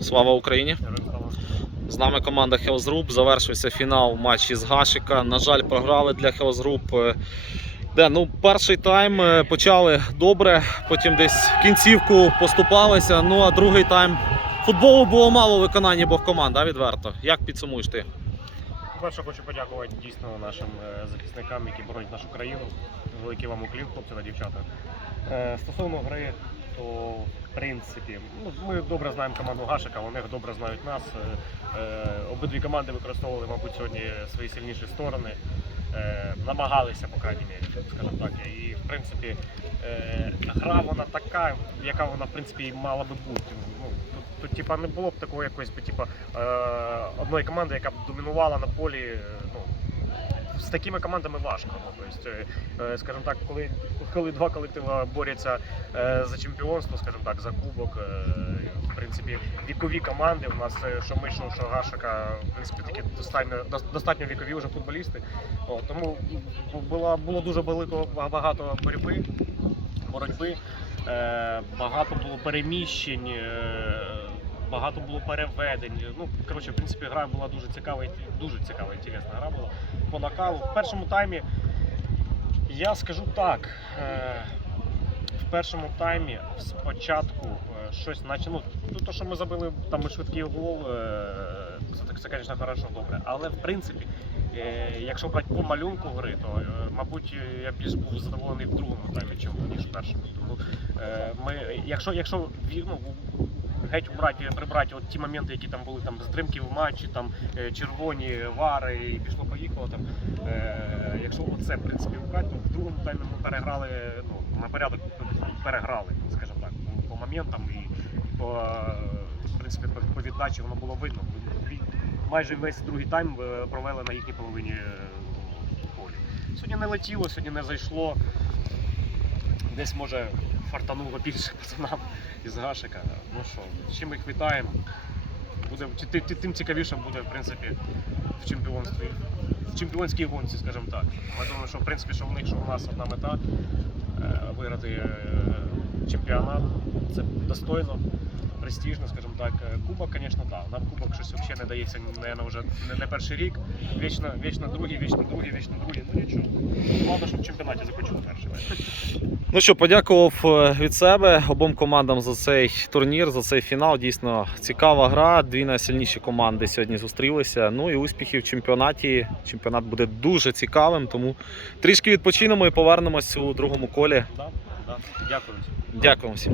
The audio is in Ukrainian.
Слава Україні! З нами команда Health Group. Завершився фінал матчі з Гашика. На жаль, програли для Health Group. Де, ну, перший тайм е, почали добре, потім десь кінцівку поступалися. Ну а другий тайм футболу було мало в виконанні обох команд, відверто. Як підсумуєш ти? Перше хочу подякувати дійсно нашим е, захисникам, які боронять нашу країну. Великий вам уклін, хлопці та дівчата. Е, Стосовно гри, то принципі, ну, ми добре знаємо команду Гашика, вони добре знають нас. Е, е, Обидві команди використовували, мабуть, сьогодні свої сильніші сторони. Е, Намагалися, по крайній мірі, скажімо так. І в принципі гра вона така, яка вона в принципі і мала би бути. Ну, тут, типа, не було б такого якоїсь е, одної команди, яка б домінувала на полі. Ну, з такими командами важко. Ну, тобто, е, е, скажімо так, коли, коли два колективи борються е, за чемпіонство, скажімо так, за кубок, в принципі, вікові команди. У нас що ми, що, що Гашика, в принципі, такі достатньо, достатньо вікові вже футболісти. О, тому було, було дуже велико багато боротьби, боротьби. Багато було переміщень, багато було переведень. Ну, коротше, в принципі, гра була дуже цікава, дуже цікава, інтересна гра була по накалу. В першому таймі я скажу так. Е, в першому таймі спочатку е, щось наче, ну, ну, то, що ми забили там швидкий гол, е, це, це, звісно, хорошо, добре. Але в принципі, якщо брати по малюнку гри, то, мабуть, я більш був задоволений в другому таймі, ніж в першому. Тому, ми, якщо, якщо ну, геть убрати, прибрати от ті моменти, які там були там стримки в матчі, там е, червоні вари і пішло поїхало там. Е, якщо оце в принципі убрати, то в другому таймі ми переграли, ну, на порядок переграли, скажімо так, по, моментам і по, в принципі, по, по віддачі воно було видно. Майже весь другий тайм е, провели на їхній половині е, полі. Сьогодні не летіло, сьогодні не зайшло. Десь може фартануло більше пацанам із Гашика. Ну що, чим їх вітаємо. Буде, ти- ти- тим цікавіше буде, в принципі, в чемпіонстві. В чемпіонській гонці, скажімо так. Ми думаємо, що в принципі, що в них, що у нас одна мета е, виграти е, чемпіонат. Це достойно, престижно, скажімо так. Е, Кубок, звісно, так. Нам кубок щось взагалі не дається, наверное, вже не, не перший рік. Вічно, вічно другий, вічно другий, вічно другий. Ну нічого. Головне, щоб в чемпіонаті закінчили перший. Ну що, подякував е, від себе обом командам за цей турнір, за цей фінал. Дійсно цікава гра. Дві найсильніші команди сьогодні зустрілися. Ну і успіхів в чемпіонаті. Чемпіонат буде дуже цікавим, тому трішки відпочинемо і повернемось у другому колі. Да, да. Дякую. Дякуємо всім.